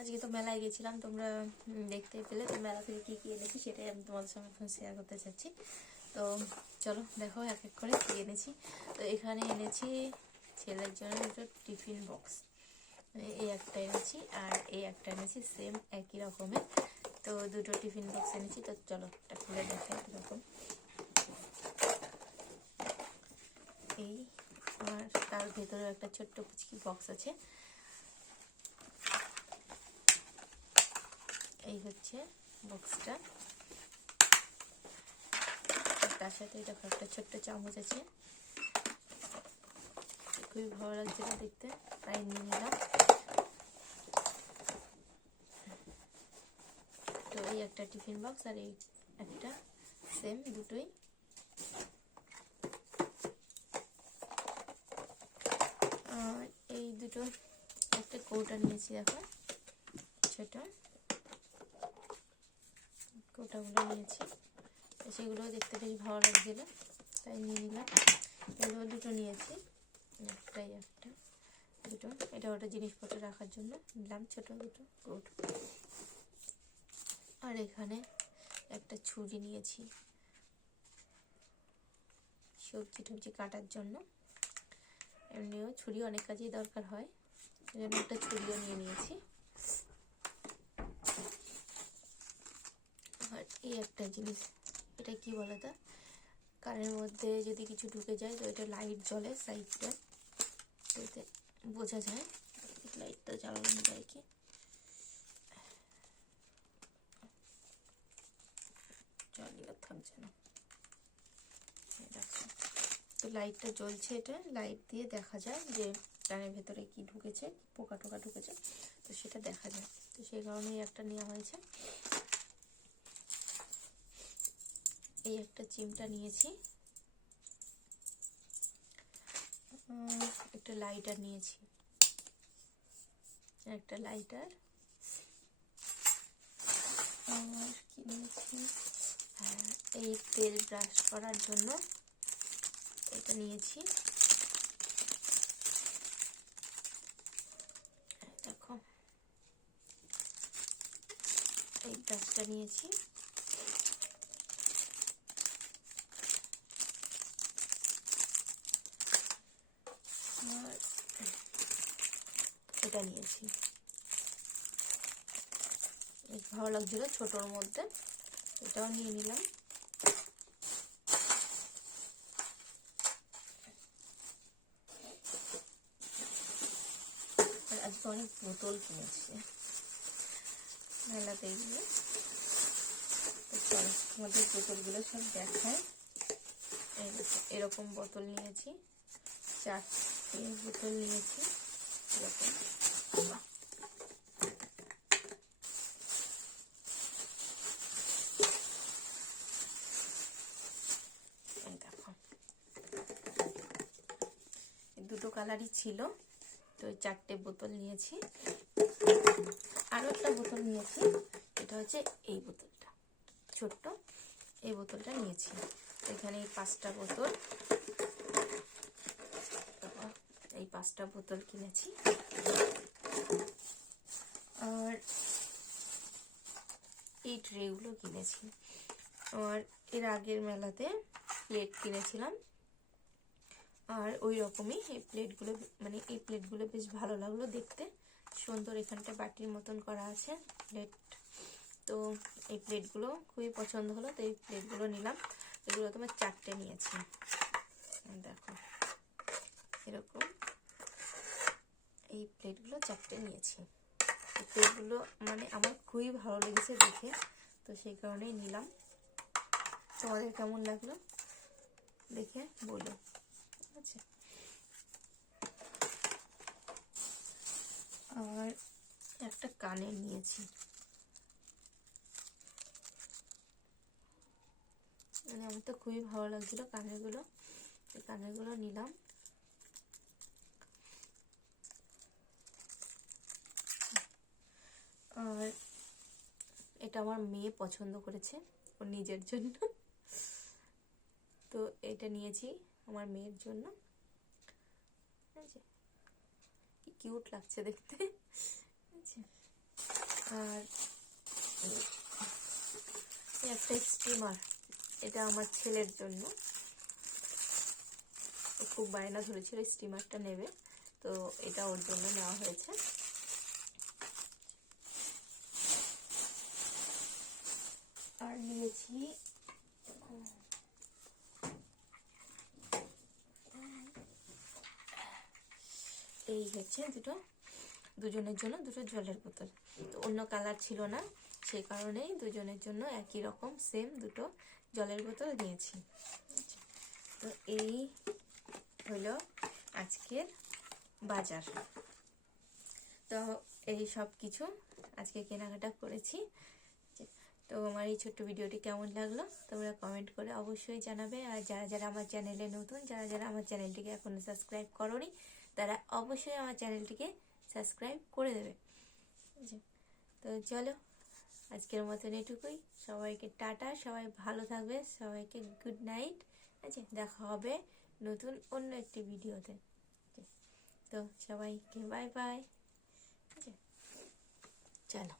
আজকে তো মেলায় গেছিলাম, তোমরা দেখতে পেলে। তো মেলা থেকে কী কী এনেছি সেটাই আমি তোমাদের সঙ্গে এখন শেয়ার করতে চাচ্ছি। তো চলো দেখো এক এক করে কী এনেছি। তো এখানে এনেছি ছেলের জন্য দুটো টিফিন বক্স, এই একটা এনেছি আর এই একটা এনেছি, সেম একই রকমের। তো দুটো টিফিন বক্স এনেছি। তো চলো একটা খুলে দেখাই কীরকম। এই আর তার ভেতরে একটা ছোট্ট কুচকি বক্স আছে। এই হচ্ছে বক্সটা, তার সাথে দেখো একটা ছোট্ট চামচ আছে। খুবই ভালো লাগছিল দেখতে, তাই নিয়ে নিলাম। তো এই একটা টিফিন বক্স আর এই একটা, সেম দুটোই। এই দুটো একটা কৌটা নিয়েছি, দেখো ছোট কৌটাগুলো নিয়েছি। সেগুলো দেখতে বেশ ভালো লাগছিল, তাই নিয়ে নিলাম। এগুলো দুটো নিয়েছি, একটাই একটা দুটো। এটা ওটা জিনিসপত্র রাখার জন্য নিলাম ছোট দুটো কৌটো। আর এখানে একটা ছুরি নিয়েছি সবজি টবজি কাটার জন্য। এমনিও ছুরি অনেক কাজেই দরকার হয়, সেজন্য একটা ছুরিও নিয়ে নিয়েছি। আর এই একটা জিনিস, এটা কি বলে তা, কারের মধ্যে যদি কিছু ঢুকে যায় তো এটা লাইট জ্বলে সাইডটা, এতে বোঝা যায়। লাইটটা জ্বালানো যায় কি, জ্বালিয়ে থাকছে না। তো লাইটটা জ্বলছে, এটা লাইট দিয়ে দেখা যায় যে কানের ভেতরে কি ঢুকেছে, পোকা টোকা ঢুকেছে, তো সেটা দেখা যায়। তো সেই কারণেই একটা নেওয়া হয়েছে। এই একটা চিমটা নিয়েছি, একটা লাইটার নিয়েছি, একটা লাইটার। আর কি নিয়েছি, এই তেল ব্রাশ করার জন্য এটা নিয়েছি। দেখো এই ব্রাশটা নিয়েছি। আর এটা নিয়েছি, বেশ ভালো লাগছিল ছোটোর মধ্যে, এটাও নিয়ে নিলাম। আর আজকে অনেক বোতল কিনেছি মেলাতে গিয়ে। তো চলো আমাদের বোতলগুলো সব দেখায়। এরকম বোতল নিয়েছি, 4টে বোতল নিয়েছি এরকম। দুটো কালারই ছিল, তো 4টে বোতল নিয়েছি। আরও একটা বোতল নিয়েছি, এটা হচ্ছে এই বোতলটা ছোট্ট, এই বোতলটা নিয়েছি। এখানে এই 5টা বোতল, এই 5টা বোতল কিনেছি। আর এই ট্রেগুলো কিনেছি। আর এর আগের মেলাতে প্লেট কিনেছিলাম, আর ওই রকমই এই প্লেটগুলো, মানে এই প্লেটগুলো বেশ ভালো লাগলো দেখতে, সুন্দর। এখানটা বাটির মতন করা আছে প্লেট। তো এই প্লেটগুলো খুবই পছন্দ হলো, তো এই প্লেটগুলো নিলাম। এগুলো তোমার 4টে নিয়েছি, দেখো এরকম। এই প্লেটগুলো 4টে নিয়েছি। এই প্লেটগুলো মানে আমার খুবই ভালো লেগেছে দেখে, তো সেই কারণেই নিলাম। তোমাদের কেমন লাগলো দেখে বলো, ঠিক আছে। আর একটা কানের নিয়েছি, মানে আমার তো খুবই ভালো লাগছিল কানেরগুলো, এই কানেরগুলো নিলাম। আর এটা আমার মেয়ে পছন্দ করেছে ওর নিজের জন্য, তো এটা নিয়েছি আমার মেয়ের জন্য। কি কিউট লাগছে দেখতে, আর একটা স্টিমার, এটা আমার ছেলের জন্য। ও খুব বায়না ধরেছিল স্টিমারটা নেবে, তো এটা ওর জন্য নেওয়া হয়েছে। আর নিয়েছি এই হচ্ছে দুজনের জন্য দুটো জলের বোতল। তো অন্য কালার ছিল না, সেই কারণেই দুজনের জন্য একই রকম সেম দুটো জলের বোতল নিয়েছি। তো এই হলো আজকের বাজার। তো এই সব কিছু আজকে কেনাকাটা করেছি। তো আমার এই ছোট্ট ভিডিওটি কেমন লাগলো তোমরা কমেন্ট করে অবশ্যই জানাবে। আর যারা যারা আমার চ্যানেলে নতুন, যারা যারা আমার চ্যানেলটিকে এখনো সাবস্ক্রাইব করোনি, তারা অবশ্যই আমার চ্যানেলটিকে সাবস্ক্রাইব করে দেবে। তো চলো আজকের মতন এটুকুই। সবাইকে টাটা, সবাই ভালো থাকবে, সবাইকে গুড নাইট। আচ্ছা, দেখা হবে নতুন অন্য একটি ভিডিওতে। তো সবাইকে বাই বাই। চলো।